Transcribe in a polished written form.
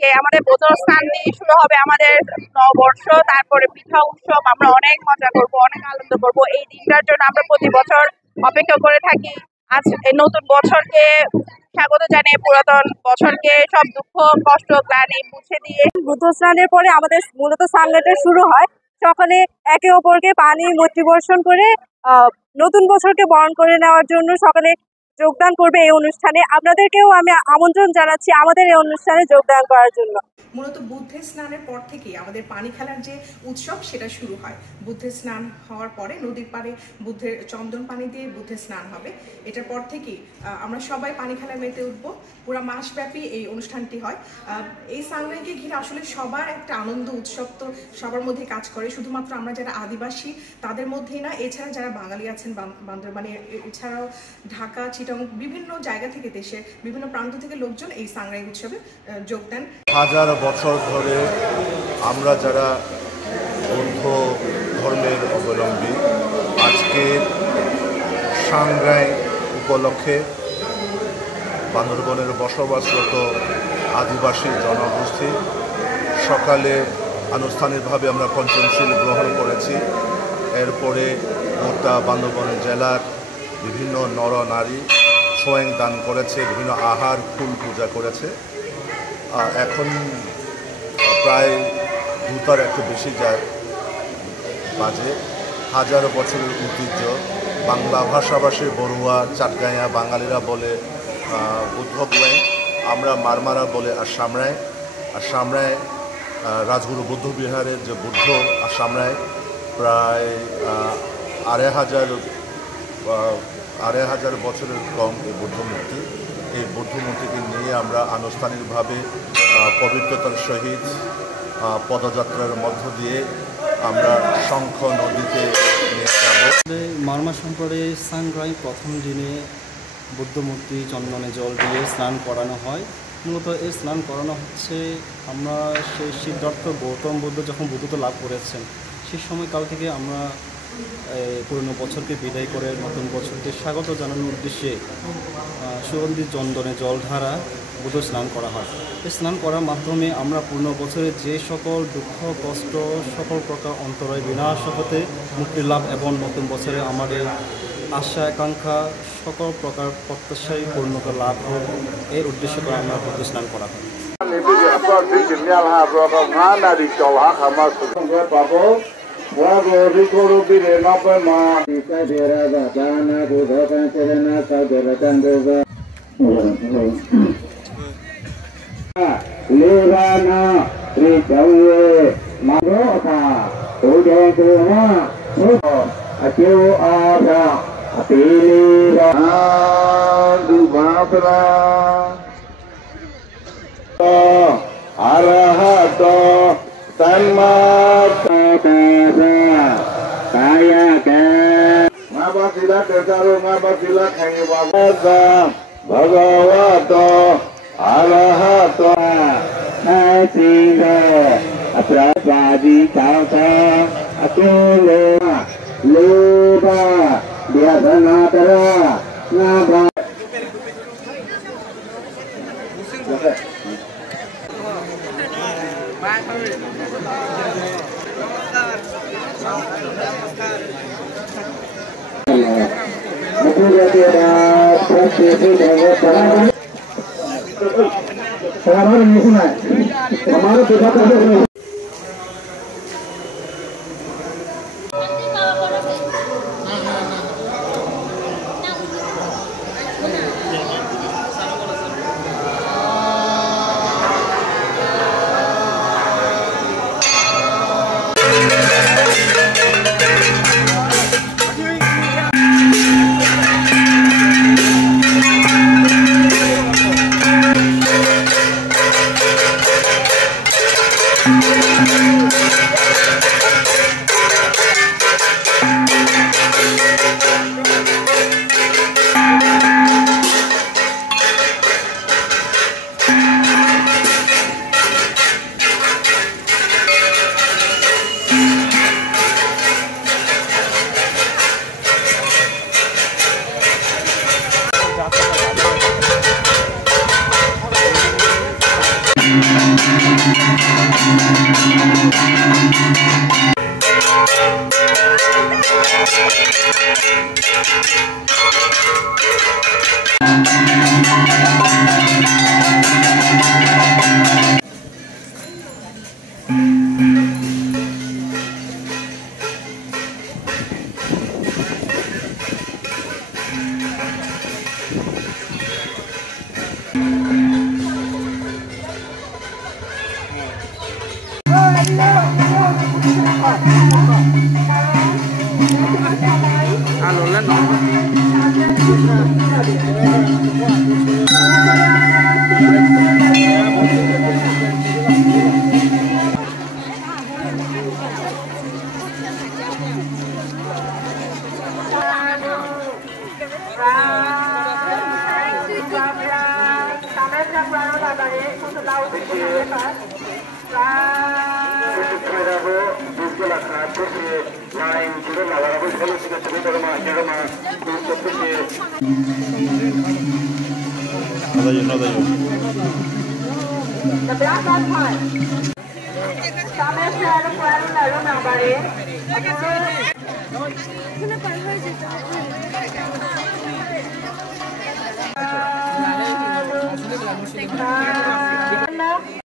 থেকে আমাদের বোধন স্থান দিয়ে শুরু হবে আমাদের নববর্ষ, তারপরে পিঠা উৎসব। আমরা অনেক মজা করব, অনেক আনন্দ করব। এই দিনটার জন্য আমরা প্রতি বছর অপেক্ষা করে থাকি। আজ এই নতুন বছরকে স্বাগত জানিয়ে পুরাতন বছরকে সব দুঃখ কষ্ট গ্লানি মুছে দিয়ে বুদ্ধ স্নানের পরে আমাদের মূলত সাংঘাটা শুরু হয়। সকালে একে অপরকে পানি মৈত্রী বর্ষণ করে নতুন বছরকে বরণ করে নেওয়ার জন্য সকালে যোগদান করবে এই অনুষ্ঠানে। আপনাদেরকেও আমি আমন্ত্রণ জানাচ্ছি আমাদের এই অনুষ্ঠানে যোগদান করার জন্য। মূলত বুদ্ধের স্নানের পর থেকেই আমাদের পানি খেলার যে উৎসব সেটা শুরু হয়। বুদ্ধের স্নান হওয়ার পরে নদীর পাড়ে বুদ্ধের চন্দন পানি দিয়ে বুদ্ধের স্নান হবে। এটার পর থেকেই আমরা সবাই পানি খেলায় মেতে উঠব। পুরো মাসব্যাপী এই অনুষ্ঠানটি হয়। এই সাংগ্রাইকে ঘিরে আসলে সবার একটা আনন্দ উৎসব তো সবার মধ্যে কাজ করে। শুধুমাত্র আমরা যারা আদিবাসী তাদের মধ্যেই না, এছাড়া যারা বাঙালি আছেন বান্দরবানে, এছাড়াও ঢাকা, চিটাং বিভিন্ন জায়গা থেকে দেশের বিভিন্ন প্রান্ত থেকে লোকজন এই সাংগ্রাই উৎসবে যোগ দেন। হাজার বছর ধরে আমরা যারা বৌদ্ধ ধর্মের অবলম্বী আজকে সাংগ্রাই উপলক্ষে বান্দরবনের বসবাসরত আদিবাসী জনগোষ্ঠী সকালে আনুষ্ঠানিকভাবে আমরা পঞ্চমশীল গ্রহণ করেছি। এরপরে গোটা বান্দরবন জেলার বিভিন্ন নর নারী স্বয়ং দান করেছে, বিভিন্ন আহার ফুল পূজা করেছে। এখন প্রায় 2টার একটু বেশি যায় বাজে। হাজার বছরের ঐতিহ্য, বাংলা ভাষাভাষী বড়ুয়া, চাটগাঁয়া বাঙালিরা বলে বুদ্ধ গোয়াই, আমরা মারমারা বলে আসামরায়। আসামরায় রাজগুরু বুদ্ধ বিহারের যে বুদ্ধ আসামরায় প্রায় 2500 বছরের কম এই বুদ্ধ মূর্তি। এই বুদ্ধ মূর্তিকে নিয়ে আমরা আনুষ্ঠানিকভাবে পবিত্রতার সহিত পদযাত্রার মধ্য দিয়ে আমরা শঙ্খ নদীতে নিয়ে যাব। মারমা সম্প্রদায়ে সাংগ্রাই প্রথম দিনে বুদ্ধ মূর্তি চন্দনে জল দিয়ে স্নান করানো হয়। মূলত এই স্নান করানো হচ্ছে আমরা সেই সিদ্ধার্থ গৌতম বুদ্ধ যখন বুদ্ধত্ব লাভ করেছেন সেই সময়কাল থেকে আমরা পুরনো বছরকে বিদায় করে নতুন বছরকে স্বাগত জানানোর উদ্দেশ্যে সুগন্ধি চন্দনে জল ধারা বুদ্ধ স্নান করা হয়। এই স্নান করার মাধ্যমে আমরা পুরনো বছরে যে সকল দুঃখ কষ্ট সকল প্রকার অন্তরায় বিনাশ হতে মুক্তি লাভ এবং নতুন বছরে আমাদের আশা আকাঙ্ক্ষা সকল প্রকার প্রত্যাশায় পূর্ণতা লাভ হোক এর উদ্দেশ্য করে আমরা বুদ্ধ স্নান করা হয়। Arahato Tanma Kaya Ngabasila Tesaru Ngabasila Kangi Bhagavata Bhagavato Arahato Nasiga Atrapadi Kausa Atulu Lupa Biasanatara Ngabasila हमारे Thank you. এখানে পার হয়ে